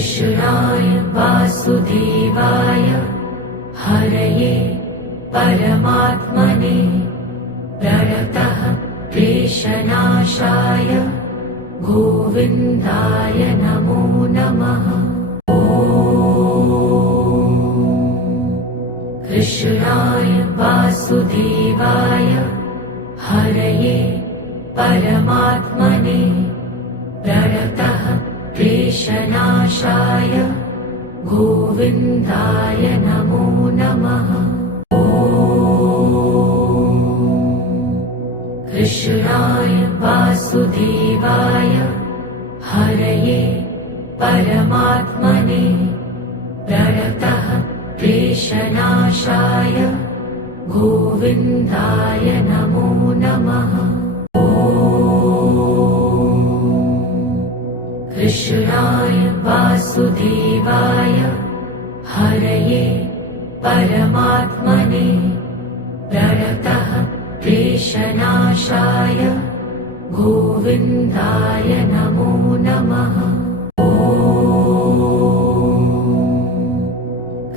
कृष्णाय वासुदेवाय हरये परमात्मने प्रणतः क्लेशनाशाय गोविन्दाय नमो नमः। कृष्णाय वासुदेवाय हरये परमात्मने प्रणतः क्लेशनाशाय गोविन्दाय नमो नमः। कृष्णाय वासुदेवाय हरये परमात्मने प्रणतः क्लेशनाशाय गोविन्दाय नमो नमः। कृष्णाय वासुदेवाय हरये परमात्मने प्रणतः क्लेशनाशाय गोविन्दाय नमो नमः।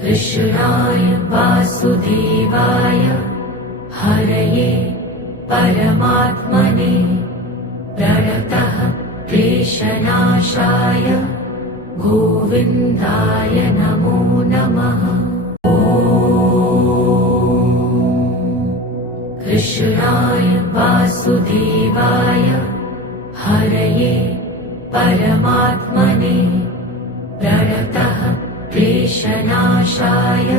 कृष्णाय वासुदेवाय हरये परमात्मने प्रणतः क्लेशनाशाय गोविन्दाय नमो नमः। कृष्णाय वासुदेवाय हरये परमात्मने प्रणतः क्लेशनाशाय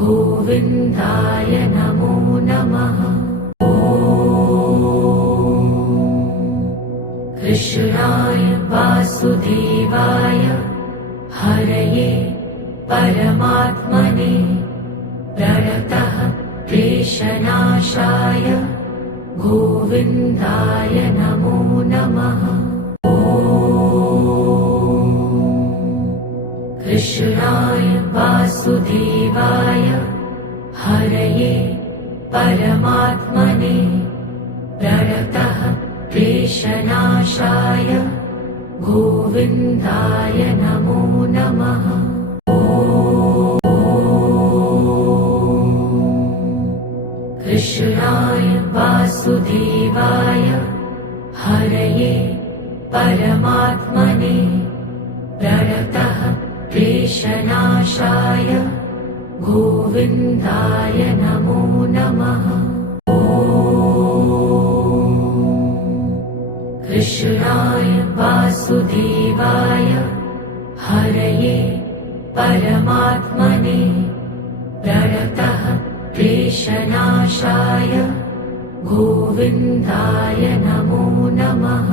गोविन्दाय नमो नमः। कृष्णाय वासुदेवाय हरये परमात्मने प्रणतः क्लेशनाशाय गोविन्दाय नमो नमः। कृष्णाय वासुदेवाय हरये परमात्मने प्रणतः क्लेशनाशाय गोविन्दाय नमो नमः। कृष्णाय वासुदेवाय हरये परमात्मने प्रणतः क्लेशनाशाय गोविन्दाय नमो नमः। कृष्णाय वासुदेवाय हरये परमात्मने प्रणतः क्लेशनाशाय गोविन्दाय नमो नमः।